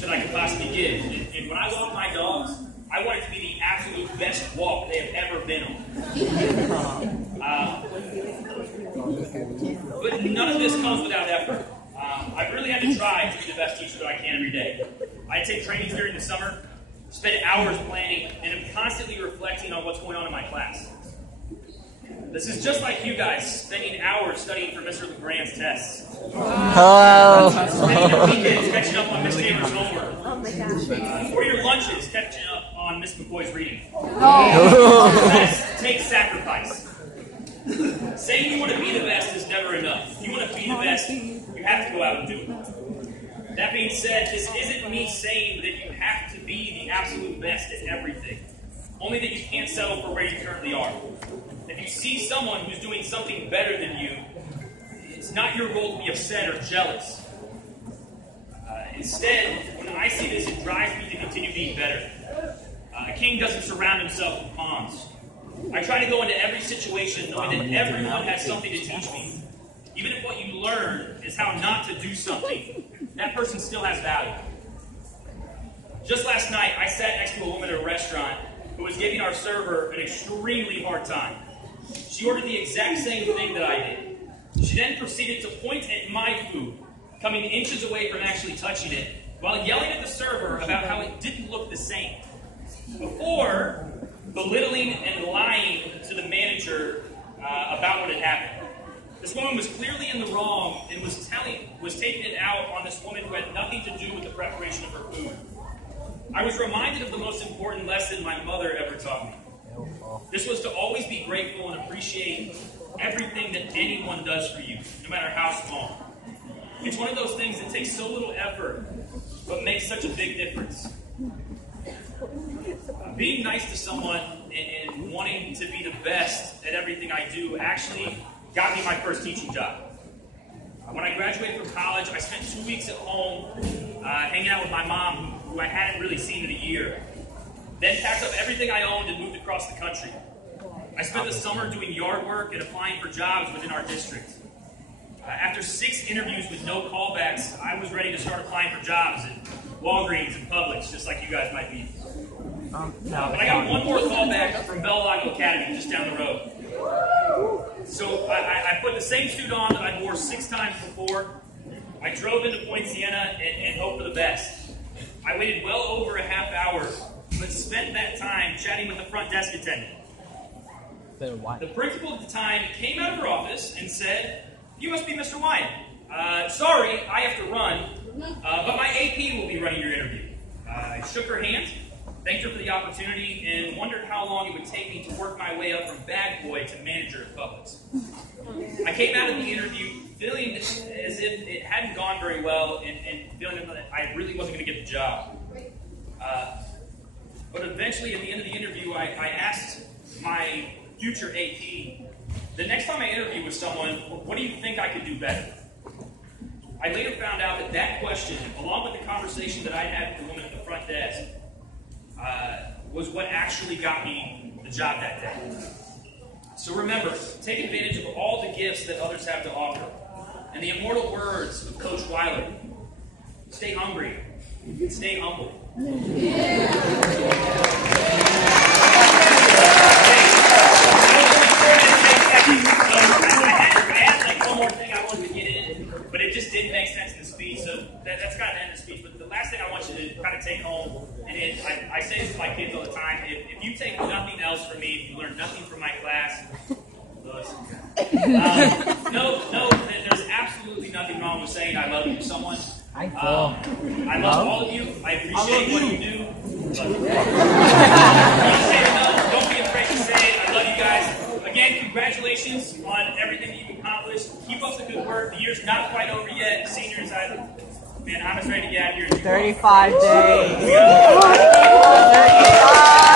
speech that I could possibly give. And when I walk my dogs, I want it to be the absolute best walk they have ever been on. But none of this comes without effort. I've really had to try to be the best teacher that I can every day. I take trainings during the summer, spend hours planning, and am constantly reflecting on what's going on in my class. This is just like you guys, spending hours studying for Mr. LeGrand's tests. Hello. Spending your weekends catching up on Miss Taylor's homework. Or your lunches catching up on Miss McCoy's reading. Success takes sacrifice. Saying you want to be the best is never enough. If you want to be the best, you have to go out and do it. That being said, this isn't me saying that you have to be the absolute best at everything. Only that you can't settle for where you currently are. If you see someone who's doing something better than you, it's not your role to be upset or jealous. Instead, when I see this, it drives me to continue being better. A king doesn't surround himself with pawns. I try to go into every situation knowing that everyone has something to teach me. Even if what you learn is how not to do something, that person still has value. Just last night, I sat next to a woman at a restaurant who was giving our server an extremely hard time. She ordered the exact same thing that I did. She then proceeded to point at my food, coming inches away from actually touching it, while yelling at the server about how it didn't look the same, before belittling and lying to the manager about what had happened. This woman was clearly in the wrong and was taking it out on this woman who had nothing to do with the preparation of her food. I was reminded of the most important lesson my mother ever taught me. This was to always be grateful and appreciate everything that anyone does for you, no matter how small. It's one of those things that takes so little effort, but makes such a big difference. Being nice to someone and wanting to be the best at everything I do actually got me my first teaching job. When I graduated from college, I spent 2 weeks at home hanging out with my mom, who I hadn't really seen in a year. Then packed up everything I owned and moved across the country. I spent the summer doing yard work and applying for jobs within our district. After 6 interviews with no callbacks, I was ready to start applying for jobs at Walgreens and Publix, just like you guys might be. But I got one more callback from Bell Lago Academy, just down the road. So I put the same suit on that I wore 6 times before. I drove into Point Siena and hoped for the best. I waited well over a half hour, but spent that time chatting with the front desk attendant. The principal at the time came out of her office and said, "You must be Mr. Wion. Sorry, I have to run, but my AP will be running your interview." I shook her hand, thanked her for the opportunity, and wondered how long it would take me to work my way up from bag boy to manager at Publix. I came out of the interview feeling as if it hadn't gone very well and feeling that I really wasn't going to get the job. But eventually, at the end of the interview, I asked my future AP, the next time I interview with someone, what do you think I could do better? I later found out that that question, along with the conversation that I had with the woman at the front desk, was what actually got me the job that day. So remember, take advantage of all the gifts that others have to offer. And the immortal words of Coach Weiler, stay hungry, stay humble. I had like one more thing I wanted to get in, but it just didn't make sense in the speech, so that's kind of the end of the speech. But the last thing I want you to kind of take home, and I say this to my kids all the time, if you take nothing else from me, if you learn nothing from my class, no, there's absolutely nothing wrong with saying I love you to someone. I love all of you. I appreciate what you do. Don't be afraid to say it. I love you guys. Again, congratulations on everything that you've accomplished. Keep up the good work. The year's not quite over yet. Seniors, I'm as ready to get out here. 35 days. 35.